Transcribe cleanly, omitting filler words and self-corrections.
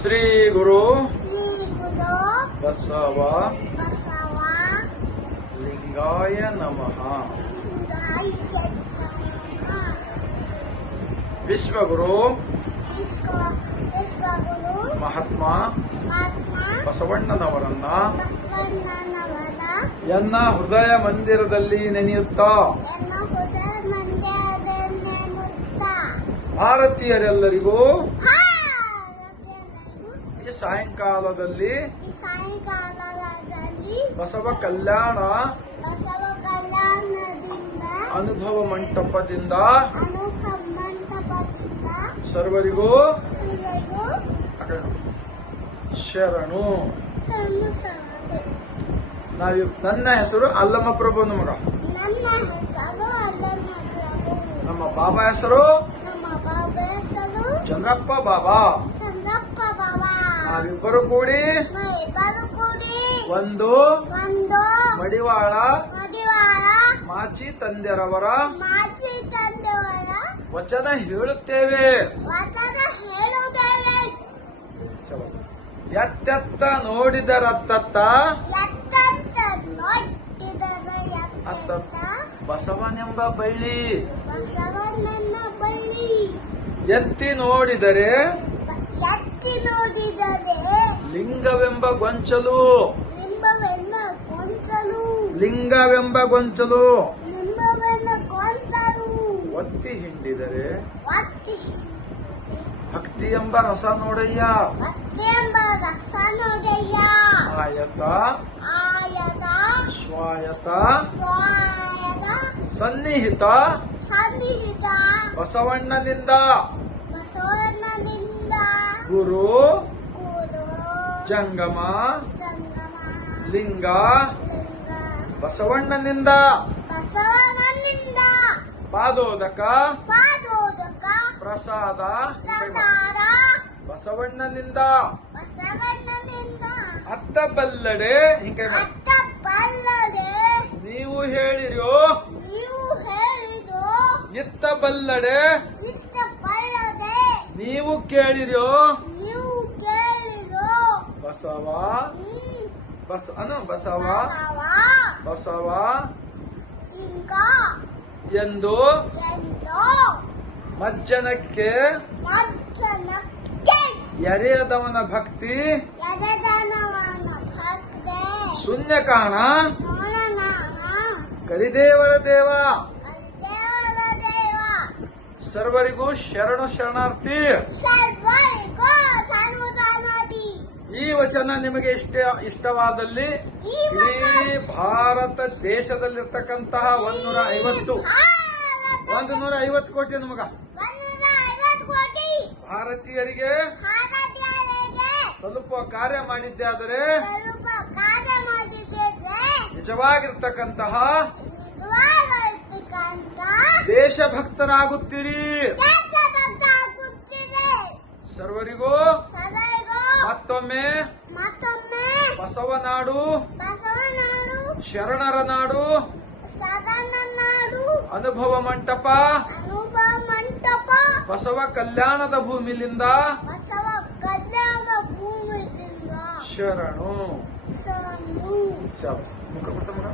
ಶ್ರೀ ಗುರು ಶ್ರೀ ಗುರು ಬಸವ ಬಸವ ಲಿಂಗಾಯ ನಮಃ. ವಿಶ್ವಗುರು ವಿಶ್ವಗುರು ಮಹಾತ್ಮ ಮಹಾತ್ಮ ಬಸವಣ್ಣನವರನ್ನ ಬಸವಣ್ಣನವರ ಎನ್ನ ಹೃದಯ ಮಂದಿರದಲ್ಲಿ ನೆನೆಯುತ್ತಾ ಎನ್ನ ಹೃದಯ ಮಂದಿರದನ್ನೆನ್ನುತ್ತ ಭಾರತೀಯರೆಲ್ಲರಿಗೂ ಭಾರತೀಯರಿಗೂ ಈ ಸಾಯಂಕಾಲದಲ್ಲಿ ಈ ಸಾಯಂಕಾಲದಲ್ಲಿ ಬಸವ ಕಲ್ಯಾಣ ಬಸವ ಕಲ್ಯಾಣದಿಂದ ಅನುಭವ ಮಂಟಪದಿಂದ ಅನುಭವ ಮಂಟಪದಿಂದ ಸರ್ವರಿಗೂ ಇವರಿಗೂ ಶರಣು. ಸಲ್ಲಿಸುತ್ತದೆ. ನನ್ನ ಹೆಸರು ಅಲ್ಲಮ ಪ್ರಭು ಮಗ. ನನ್ನ ಹೆಸರು ಅಲ್ಲಮ್ಮ ಪ್ರಭು. ನಮ್ಮ ಬಾಬಾ ಹೆಸರು ನಮ್ಮ ಬಾಬಾ ಹೆಸರು ಚಂದ್ರಪ್ಪ ಬಾಬಾ. ಚಂದ್ರಪ್ಪ ಬಾಬಾ. ನಾವಿಬ್ಬರು ಕೂಡಿ ನಾವಿಬ್ಬರು ಕೂಡಿ ಒಂದು ಒಂದು ಮಡಿವಾಳ ಮಡಿವಾಳ ಮಾಚಿ ತಂದೆರವರ ಮಾಜಿ ತಂದೆಯವರ ವಚನ ಹೇಳುತ್ತೇವೆ. ವಚನ ಹೇಳುವುದೇವೆ. ಎತ್ತೆತ್ತ ನೋಡಿದರತ್ತತ್ತ ಎತ್ತತ್ತ ನೋಡಿದರೆ ಎತ್ತೆತ್ತ ಬಸವನೆಂಬ ಬಳ್ಳಿ, ಬಸವಣ್ಣನ ಬಳ್ಳಿ. ಎತ್ತಿ ನೋಡಿದರೆ ಎತ್ತಿ ನೋಡಿದರೆ ಲಿಂಗವೆಂಬ ಗೊಂಚಲು, ಲಿಂಬವೆನ್ನ ಕೊಂಚಲು. ಲಿಂಗವೆಂಬ ಗೊಂಚಲು. ಲಿಂಬವೆನ್ನ ಕೊಂಚಲು. ಒತ್ತಿ ಹಿಂಡಿದರೆ ಒತ್ತಿ ಭಕ್ತಿ ಎಂಬ ರಸ ನೋಡಯ್ಯ. ಭಕ್ತಿಯೆಂಬ ರಸ ನೋಡಯ್ಯ. ಆಯತ ಆಯದ ಸ್ವಾಯತ ಸ್ವಾಯದ ಸನ್ನಿಹಿತ ಸನ್ನಿಹಿತ ಬಸವಣ್ಣನಿಂದ ಬಸವಣ್ಣನಿಂದ ಗುರು ಗುರು ಜಂಗಮ ಸಂಗಮ ಲಿಂಗ ಲಿಂಗ ಬಸವಣ್ಣನಿಂದ ಬಸವಣ್ಣನಿಂದ ಪಾದೋದಕ ಪಾದೋದಕ ಪ್ರಸಾದ ಪ್ರಸಾದ ಬಸವಣ್ಣನಿಂದ ಬಸವಣ್ಣನಿಂದ ಅತ್ತ ಬಲ್ಲಡೆ ಹಿಂಗೆ ಅತ್ತ ಬಲ್ಲದೆ ನೀವು ಹೇಳಿರೋ ನೀವು ಹೇಳಿದು ಇತ್ತ ಬಲ್ಲಡೆ ಇಷ್ಟ ಬಲ್ಲದೆ ನೀವು ಕೇಳಿರೋ ನೀವು ಕೇಳಿದು ಬಸವ ಬಸವ ಬಸವ ಬಸವ ಇಂಕ ಎಂದು ಎಂದು ಮಜ್ಜನಕ್ಕೆ ಮಜ್ಜನಕ್ಕೆ ಎರೆಯದವನ ಭಕ್ತಿ ಎದೆದನವನ ಭಕ್ತೆ ಶೂನ್ಯ ಕಾಣ ನೋಡನ ಕರಿದೇವರ ದೇವ. ದೇವರ ದೇವ. ಸರ್ವರಿಗೂ ಶರಣು ಶರಣಾರ್ಥಿ. ಸರ್ವರಿಗೂ ಶರಣಾರ್ಥಿ. ಈ ವಚನ ನಿಮಗೆ ಇಷ್ಟವಾದಲ್ಲಿ ಈ ಇಡೀ ಭಾರತ ದೇಶದಲ್ಲಿರ್ತಕ್ಕಂತಹ 150 ಕೋಟಿ ನಮಗ 150 ಕೋಟಿ ಭಾರತೀಯರಿಗೆ ಭಾರತೀಯರಿಗೆ ತಲುಪುವ ಕಾರ್ಯ ಮಾಡಿದ್ದೆ ಆದರೆ ಸ್ವಲ್ಪ ಕಾರ್ಯ ಮಾಡಿದ್ದೇವೆ. ನಿಜವಾಗಿರ್ತಕ್ಕಂತಹ ನಿಜವಾಗಿರ್ತಕ್ಕಂಥ ದೇಶಭಕ್ತರಾಗುತ್ತೀರಿ. ದೇಶಭಕ್ತ ಆಗುತ್ತಿದೆ. ಸರ್ವರಿಗೂ ಸದೈಗೂ ಮತ್ತೊಮ್ಮೆ ಮತ್ತೊಮ್ಮೆ ಬಸವನಾಡು ಬಸವನಾಡು ಶರಣರ ನಾಡು ಸದನ ನಾಡು ಅನುಭವ ಮಂಟಪ ಅನುಭವ ಮಂಟಪ ಬಸವ ಕಲ್ಯಾಣದ ಭೂಮಿಲಿಂದ ಬಸವ ಕಲ್ಯಾಣ ಭೂಮಿಯಿಂದ ಶರಣು. ಶರಣು. ಮುಖ ಕೊಡ್ತಾ ಮಗ.